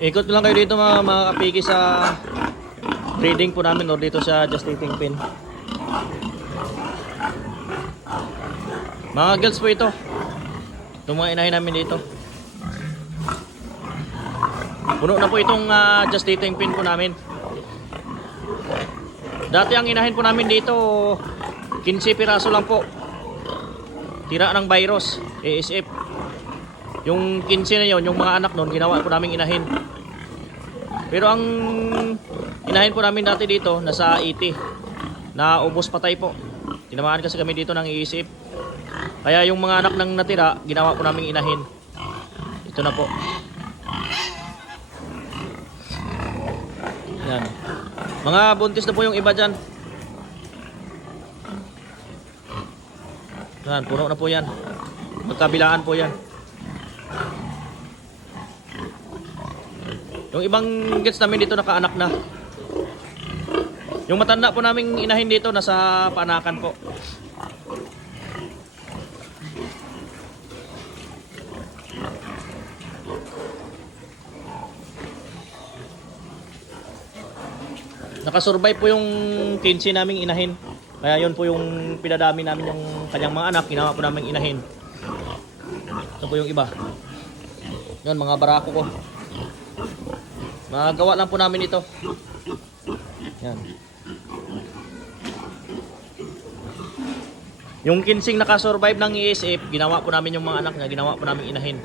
Ikot lang kayo dito mga kapigi sa breeding po namin or dito sa Just Eating Pin. Mga girls po ito. Itong mga inahin namin dito. Puno na po itong Just Eating Pin po namin. Dati ang inahin po namin dito 15 piraso lang po. Tira ng virus, ASF. Yung 15 na yon, yung mga anak nun, ginawa po namin inahin. Pero ang inahin po namin dati dito, nasa 80. Naubos patay po. Tinamaan kasi kami dito ng ASF. Kaya yung mga anak nang natira, ginawa po namin inahin. Ito na po. Yan. Mga buntis na po yung iba dyan. Yan, puno na po yan. Magkabilaan po yan. Yung ibang gets namin dito nakaanak na. Yung matanda po naming inahin dito nasa paanakan po. Nakasurvive po yung 15 naming inahin. Kaya yun po yung pinadami namin yung kanyang mga anak. Ginawa po naming inahin. Ito po yung iba. Yun, mga barako ko. Magawa lang po namin ito. Yan. Yung 15 nakasurvive ng ESF, ginawa po namin yung mga anak niya. Ginawa po namin inahin.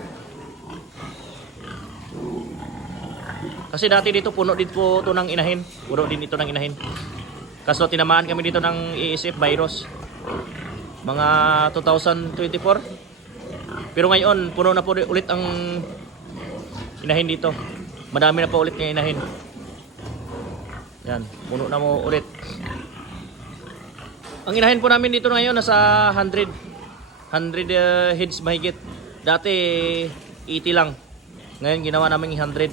Kasi dati dito puno din po ito ng inahin. Puno din ito ng inahin. Kaso tinamaan kami dito ng ESF virus. Mga 2024. Pero ngayon, puno na po ulit ang inahin dito. Madami na po ulit ng inahin. Yan, puno na mo ulit. Ang inahin po namin dito ngayon nasa 100 heads mahigit. Dati 80 lang. Ngayon ginawa namin 100.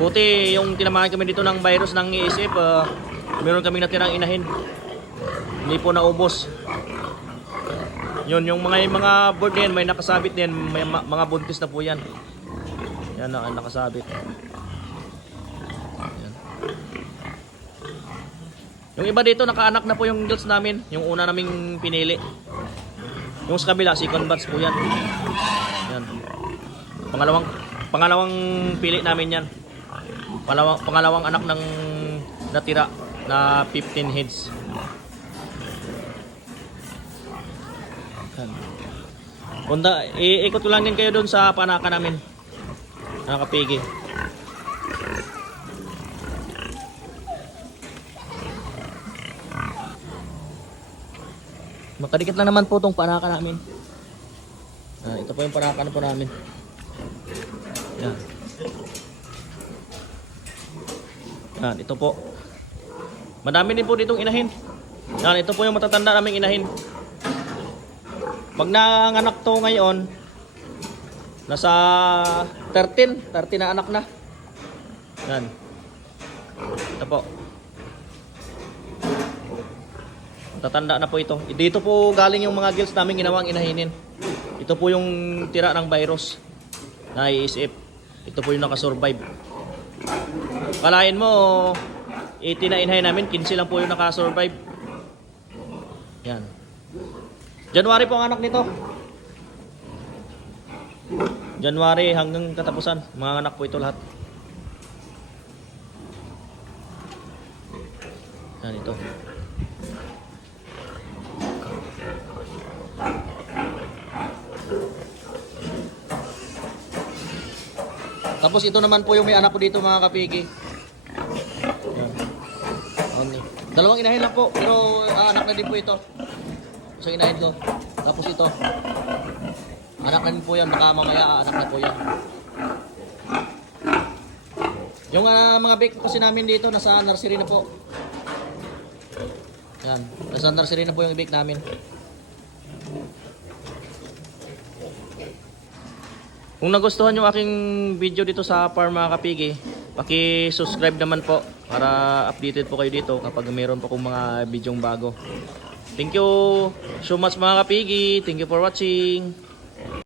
Buti yung tinamaan kami dito ng virus ng ESF, meron kaming natirang inahin. Hindi po naubos. Yun, yung mga board din, may nakasabit din, may mga buntis na po yan. Yan na nakasabit. Yan. Yung iba dito nakaanak na po yung girls namin, yung una naming pinili. Yung sa kabila, second batch po yan. Yan. Pangalawang pili namin yan. Pangalawang anak ng natira na 15 heads. Punta, iikot ko lang din kayo doon sa panaka namin. Nakapigi. Makadikit lang naman po itong panaka namin. Ito po yung panaka na po namin. Yan. Yan, ito po. Madami din po ditong inahin. Yan, ito po yung matatanda naming inahin. Pag nanganak to ngayon, nasa 13 na anak na. Yan. Ito po. Tatanda na po ito. Dito po galing yung mga gills namin ginawang inahinin. Ito po yung tira ng virus na ISF. Ito po yung nakasurvive. Kalain mo, 80 na inahin namin, 15 lang po yung nakasurvive. Yan. January po ang anak nito. January hanggang katapusan. Mga anak po ito lahat. Yan ito. Tapos ito naman po yung may anak ko dito mga kapigi. Yan. Dalawang inahin lang po. Pero anak na din po ito. Sa inahin ko. Tapos ito. Anak na din po yan. Baka mamaya anak na po yan. Yung mga bake kasi namin dito nasa nursery na po. Yan. Nasa nursery na po yung bake namin. Kung nagustuhan yung aking video dito sa farm mga kapigi, paki-subscribe naman po para updated po kayo dito kapag mayroon pa kong mga bidyong bago. Thank you so much mga kapigi. Thank you for watching.